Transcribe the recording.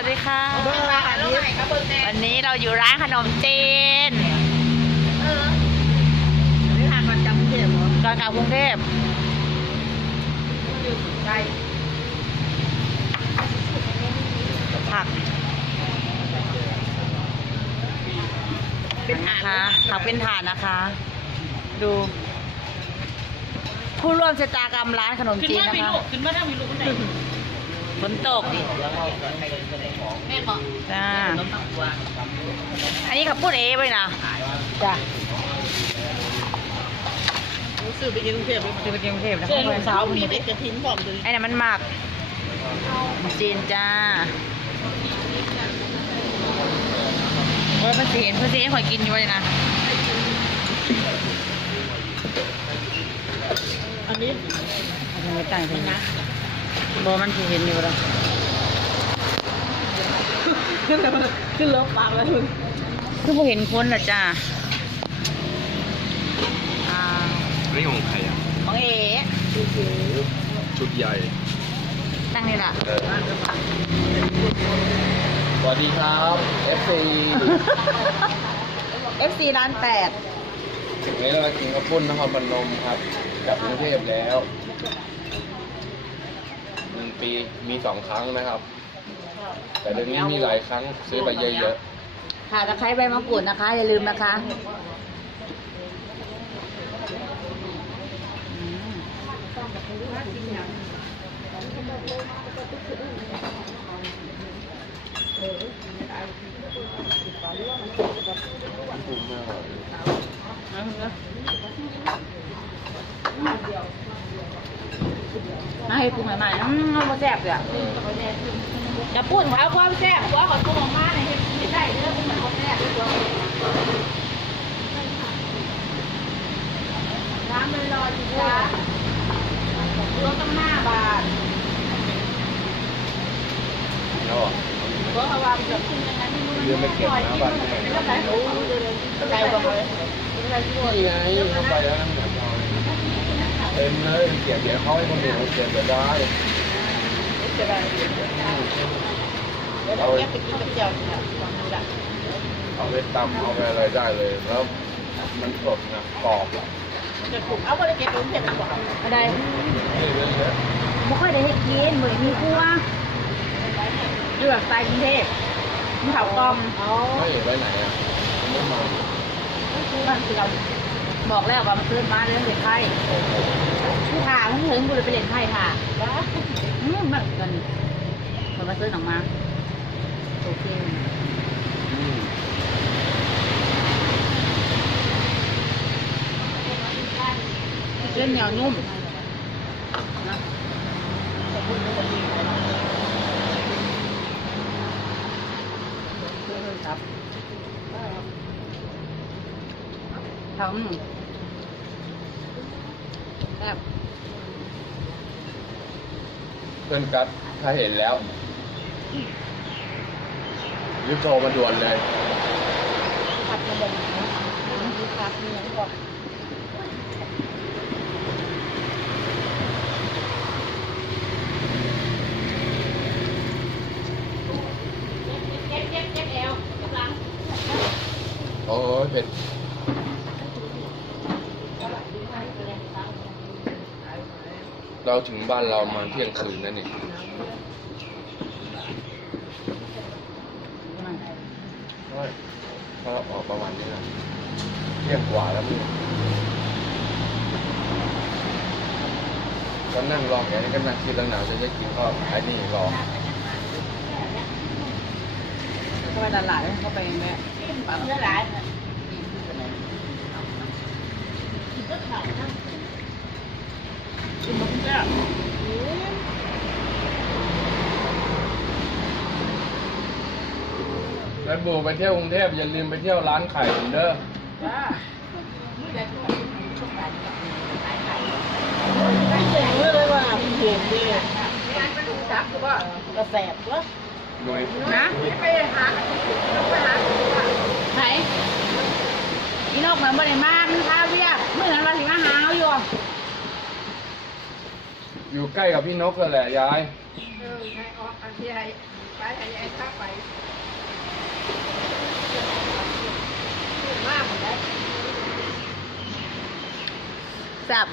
วัสดีค่ะ วันนี้เราอยู่ร้านขนมจีนนี่หาก่อนจำเจ็บเหรอก่อนกลับกรุงเทพอยู่ไกลผักเป็นนะคะผักเป็นถาดนะคะ ดูผู้ร่วมชะตากรรมร้านขนมขึ้นจีนมานะมีคะ ฝนตกแม่บอกจ้าน้ำตักตัวอันนี้ขับพูดเอไปนะจ้ะรู้สึกไปกินกรุงเทพจะไปกรุงเทพนะเจอคะลูกสาวมีเด็กกระถิ่นบอกเลยไอ้น่ะมันหมักขนมจีนจ้าโอ้ยเพื่อนสีเห็นเพื่อนสีเห็นข่อยกินอยู่เลยนะ อันนี้อันนี้ต่างกันนะ โบมันสีเห็นอยู่แล้วขึ้นแล้วขึ้นรถปากแล้วมึงคือบ่เห็นคนน่ะจ้าอ่านี่ของใครอะของเอ๋ชุดใหญ่นั่งนี่ล่ะสวัสดีครับ FC FC ร้านแปดถึงนี้เรามากินข้าวปุ้นนครพนมครับกลับกรุงเทพแล้วหนึ่ง ปีมีสองครั้งนะครับ แต่เดี๋ยวนี้มีหลายครั้งซื้อไปเยอะค่ะตะไคร้ใบมะกรูดนะคะ อย่าลืมนะคะอืม มาให้ปรุงใหม่ๆอืมมันบ่แซ่บเลยอะๆเออจะพูดถึงความแซ่บว่าขอตัวออกมาเนี่ยเห็นได้เรื่องมันเขาแซ่บด้วยตัวร้านมันรออยู่จ้ารวมตั้งห้าบาทแล้วอะเพราะว่าเกือบขึ้นยังไงไม่รู้เรื่องไม่เก็บนะบัตรไม่ไม่ต้องไหนรู้ใจบอกเลยนี่ไงเข้าไปแล้วน้ำหนักเราเต็มเลยเก็บเดี๋ยวเขาให้คนอื่นเขาเก็บเดี๋ยวได้จะได้เอาแกไปกินกับเจียวเนี่ยลองดูละเอาไปตำเอาไปอะไรได้เลยแล้วมันสดนะกรอบอะจะปลูกเอาไปเก็บกรุงเทพดีกว่าอะไรนี่เยอะไม่ค่อยได้ให้กินเหมือนมีครัวอยู่แบบสไตล์กรุงเทพมีเผากล้อมเอาๆไม่ไปไหนอะไม่มาบ้านคือเราบอกแล้วว่ามันซื้อมาเรื่องเล่นไพ่ผู้ ขามันถึงบุญไปเล่นไพ่ค่ะอืมมันกันมันมาซื้อหนังมาโอเคเส้นเหนียวนุ่มนะครับทำแบบ เพื่อนกัดถ้าเห็นแล้วรีบโทรมาด่วนเลยผัดกระบอกผัดเนื้อก่อนโอ้ยเผ็ด เราถึงบ้านเรามาเที่ยงคืนนั่นนี่ใช่ถ้าเราออกประมาณนี้นะเที่ยงกว่าแล้วพี่ก็นั่งรอแกนี่ก็นั่งคิดแล้วหนาวจะได้กินก็ไอ้นี่รอเข้าไปตลาดเข้าไปแม่ปลาเนื้อหลายเนี่ย กินมาคุ้มแก้ว แล้วบูไปเที่ยวกรุงเทพอย่าลืมไปเที่ยวร้านไข่ผมเด้อจ้าไม่เจ๋งเลยว่ามันเห็นดิจักก็ว่ากระแสบวะหน่วยนะไปหาไปหาไหนอีนกเหมือนบริมามันพาเวียกเมื่อนั้นว่าสิมาหาเอาอยู่อยู่ใกล้กับพี่นกเลยแหละยายเออให้ออกอันที่ให้ไปให้ไอ้ มากหมล้แซ่บ